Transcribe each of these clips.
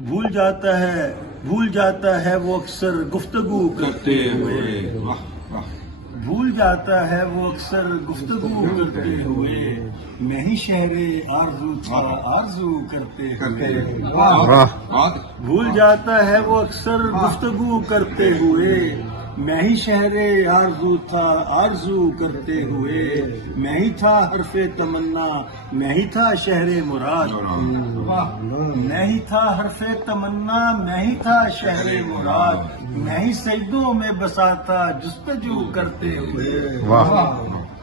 بھول جاتا ہے وہ اکثر گفتگو کرتے ہوئے، بھول جاتا ہے وہ اکثر گفتگو کرتے ہوئے، میں ہی شہر آرزو تھا آرزو کرتے ہوئے، بھول جاتا ہے وہ اکثر گفتگو کرتے ہوئے، میں ہی شہر آرزو تھا آرزو کرتے ہوئے، میں ہی تھا حرف تمنا، میں ہی تھا شہر مراد، میں ہی تھا حرف تمنا، میں ہی تھا شہر مراد، میں ہی سجدوں میں بسا تھا جستجو کرتے ہوئے،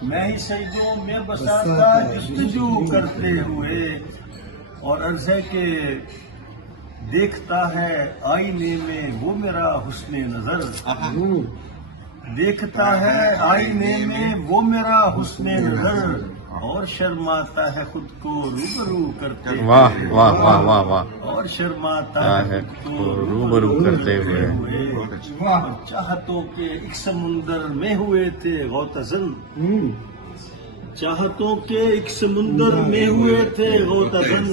میں ہی سجدوں میں بسا تھا جستجو کرتے ہوئے، اور عرض ہے کہ دیکھتا ہے آئینے میں وہ میرا حسن نظر، دیکھتا ہے آئینے میں وہ میرا حسن نظر، اور شرماتا ہے خود کو روبرو کرتے ہوئے، واہ واہ واہ واہ واہ، اور شرماتا ہے خود کو روبرو کرتے ہوئے، چاہتوں کے ایک سمندر میں ہوئے تھے غوطہ-زن، چاہتوں کے ایک سمندر میں ہوئے تھے غوطہ-زن،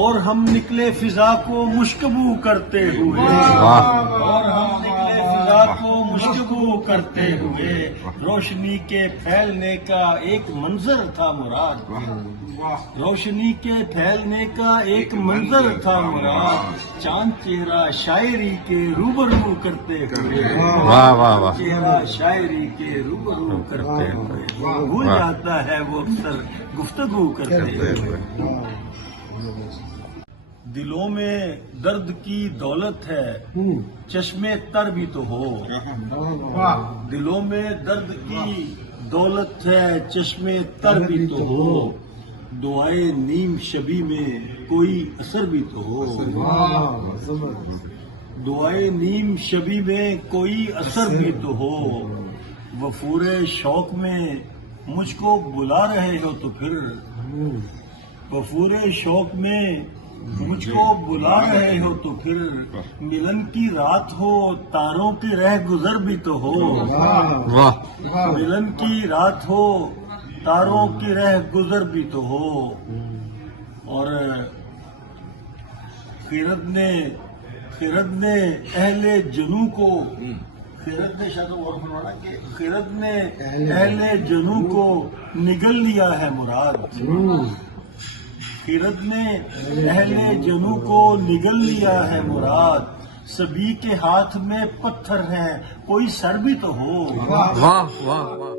اور ہم نکلے فضا کو مشکبو کرتے ہوئے، اور ہم نکلے فضا کو مشکبو کرتے ہوئے، روشنی کے پھیلنے کا ایک منظر تھا مراد، روشنی کے پھیلنے کا ایک منظر تھا مراد، چاند چہرہ شاعری کے روبرو کرتے ہوئے، واہ واہ واہ، چہرہ شاعری کے روبرو کرتے ہوئے، بھول جاتا ہے وہ اکثر گفتگو کرتے ہوئے، دلوں میں درد کی دولت ہے چشمے تر بھی تو ہو، دلوں میں درد کی دولت ہے چشمے تر بھی تو ہو، دعائے نیم شبی میں کوئی اثر بھی تو ہو، دعائے نیم شبی میں کوئی اثر بھی تو ہو، وفور شوق میں مجھ کو بلا رہے ہو تو پھر، وفور شوق میں مجھ کو بلا رہے ہو تو پھر، ملن کی رات ہو تاروں کی رہ گزر بھی تو ہو، ملن کی رات ہو تاروں کی رہ گزر بھی تو ہو، اور خیرت نے اہل جنوں کو، خیرت نے شاید اور فرمانا کہ خیرت نے اہل جنوں کو نگل لیا ہے مراد، خیرت نے اہل جنوں کو نگل لیا ہے مراد، سبھی کے ہاتھ میں پتھر ہیں کوئی سر بھی تو ہو، واہ واہ واہ۔